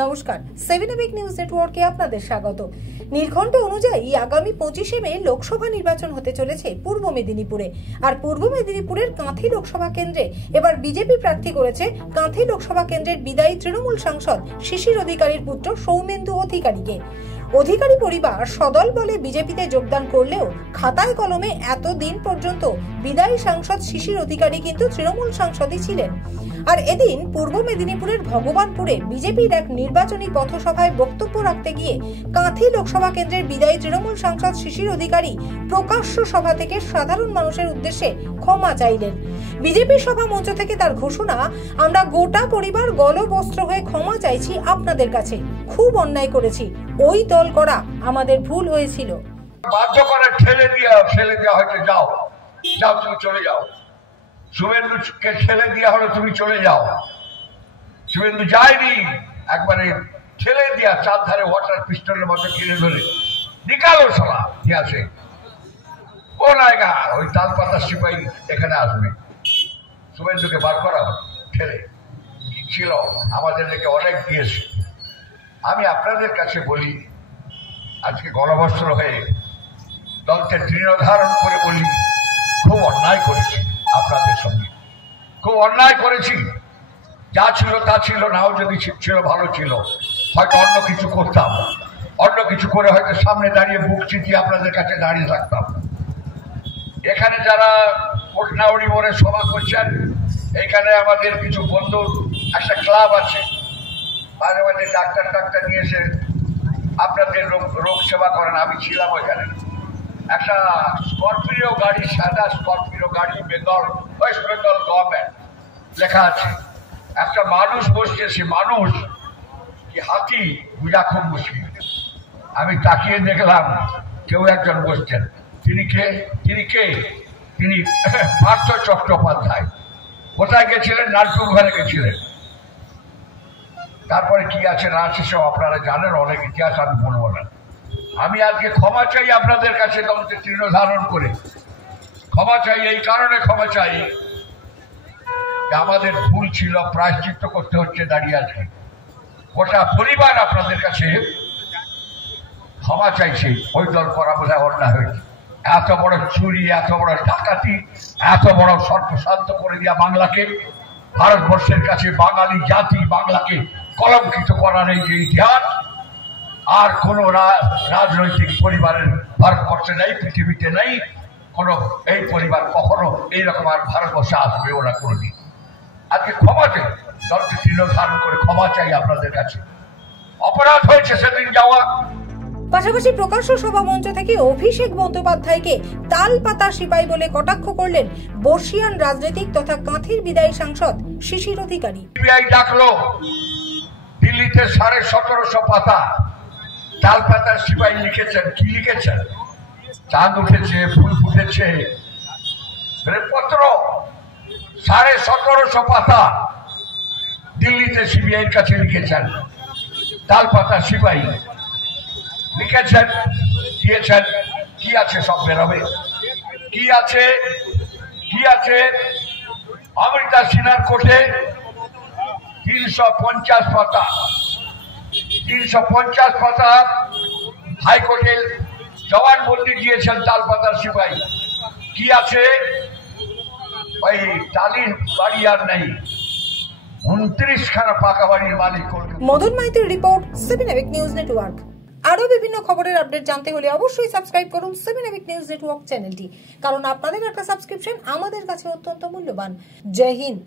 নমস্কার, 7 এবিক নিউজ নেটওয়ার্কে আপনাদের স্বাগত। নীলখণ্ড অনুযায়ী আগামী 25শে মে লোকসভা নির্বাচন হতে চলেছে পূর্ব মেদিনীপুরে। আর পূর্ব মেদিনীপুরের কাঁথি লোকসভা কেন্দ্রে এবার বিজেপি প্রার্থী করেছে কাঁথি লোকসভা কেন্দ্রের বিদায়ী তৃণমূল সাংসদ শিশির অধিকারীর পুত্র সৌমেন্দু অধিকারীকে। অধিকারী পরিবার সদল বলে বিজেপিতে যোগদান করলেও খাতায় কলমে এতদিন পর্যন্ত বিদায়ী সাংসদ শিশির অধিকারী কিন্তু তৃণমূল সাংসদই ছিলেন। আর এদিন পূর্ব মেদিনীপুরের ভগবানপুরে বিজেপির এক নির্বাচনী পথসভায় বক্তব্য রাখতে গিয়ে কাঁথি লোকসভা কেন্দ্রের বিদায়ী তৃণমূল সাংসদ শিশির অধিকারী প্রকাশ্য সভা থেকে সাধারণ মানুষের উদ্দেশ্যে ক্ষমা চাইলেন। বিজেপির সভা মঞ্চ থেকে তার ঘোষণা, আমরা গোটা পরিবার গলবস্ত্র হয়ে ক্ষমা চাইছি আপনাদের কাছে, খুব অন্যায় করেছি, ওই দল করা আমাদের ভুল হয়েছিল। বাধ্য করে ঠেলে দেওয়া হয়তো যাও তুমি চলে যাও। শুভেন্দুকে ঠেলে দেওয়া হলো তুমি চলে যাও। শুভেন্দু যায়নি, একবারে ঠেলে দেওয়া, চার ধারে ওয়াটার পিস্টলের মতো কিনে ধরে নিকালো সভা দিয়ে আসে। ও নায়গা ওই তালপাতা সিপাহী এখানে আসবে, শুভেন্দুকে বার করা ঠেলে ছিল, আমাদের দিকে অনেক দিয়েছে। আমি আপনাদের কাছে বলি, আজকে গলবস্ত্র হয়ে দলকে দৃঢ় ধারণ করে বলি, খুব অন্যায় করেছি আপনাদের সঙ্গে, খুব অন্যায় করেছি। যা ছিল তা ছিল, নাও যদি ছিল ভালো ছিল, হয়তো অন্য কিছু করতাম, অন্য কিছু করে হয়তো সামনে দাঁড়িয়ে বুক চিতিয়ে আপনাদের কাছে দাঁড়িয়ে থাকতাম। এখানে যারা কোটনাউড়ি মোড়ে সভা করছেন, এখানে আমাদের কিছু বন্ধুর একটা ক্লাব আছে, মাঝে মাঝে ডাক্তার নিয়ে এসে আপনাদের রোগ সেবা করেন। আমি ছিলাম ওইখানে। একটা স্করপিও গাড়ি, সাদা স্করপিও গাড়ি, ওয়েস্ট বেঙ্গল গভর্নমেন্ট লেখা আছে। একটা মানুষ বসছে, সে মানুষ কি হাতি বুঝা খুব মুশকিল। আমি তাকিয়ে দেখলাম কেউ একজন বসছেন। তিনি কে? তিনি পার্থ চট্টোপাধ্যায়। কোথায় গেছিলেন? নারপুর ঘরে গেছিলেন। তারপরে কি আছে না আছে সব আপনারা জানেন, অনেক ইতিহাস আমি বলবো না। আমি আজকে ক্ষমা চাই আপনাদের কাছে, দলকে দৃঢ় ধারণ করে ক্ষমা চাই। এই কারণে ক্ষমা চাই, আমাদের ভুল ছিল, প্রায়শ্চিত্ত করতে হচ্ছে দাঁড়িয়ে আজকে। গোটা পরিবার আপনাদের কাছে ক্ষমা চাইছে, ওই দল করা বোধহয় অন্যায় হয়েছে। এত বড় চুরি, এত বড় ডাকাতি, এত বড় সর্বশান্ত করে দেওয়া বাংলাকে, ভারতবর্ষের কাছে বাঙালি জাতি বাংলাকে কলঙ্কিত করার এই যে ইতিহাস, আর কোন রাজনৈতিক পরিবারের ভারতবর্ষে নেই, পৃথিবীতে নেই। কোন এই পরিবার কখনো এইরকম আর ভারতবর্ষে আসবে ওরা কোনদিন। আজকে ক্ষমা চাই, দলকে দৃঢ় ধারণ করে ক্ষমা চাই আপনাদের কাছে। অপরাধ হয়েছে সেদিন যাওয়া। পাশাপাশি প্রকাশ্য সভা মঞ্চ থেকে অভিষেক বন্দ্যোপাধ্যায়কে তাল পাতা সিপাহী বলে কটাক্ষ করলেন বর্ষিয়ান রাজনীতিক তথা কাঁথির বিদায়ী সাংসদ শিশির অধিকারী। সিবিআই ডাকলো, দিল্লিতে 1750 পাতা তাল পাতার সিপাহী লিখেছেন। কি লিখেছেন? চাঁদ উঠেছে, ফুল ফুটেছে, প্রেমপত্র 1750 পাতা দিল্লিতে সিবিআইয়ের কাছে লিখেছেন। তাল পাতা সিপাহী লিখেছেন, দিয়েছেন। কি আছে? সব বেরোবে। কি আছে? অমৃতা সিনহার কোর্টে 350 পাতা, 350 পাতা হাইকোর্টে জবানবন্দি দিয়েছেন তাল পাতার সিপাহী। কি আছে? ওই টালির বাড়ি আর নেই, 29 খানা পাকা বাড়ির মালিক। মদন মাইতির রিপোর্ট, 7 এবিক নিউজ নেটওয়ার্ক। আরো বিভিন্ন খবরের আপডেট জানতে হলে অবশ্যই সাবস্ক্রাইব করুন 7 এবিক নিউজ নেটওয়ার্ক চ্যানেলটি, কারণ আপনাদের একটা সাবস্ক্রিপশন আমাদের কাছে অত্যন্ত মূল্যবান। জয় হিন্দ।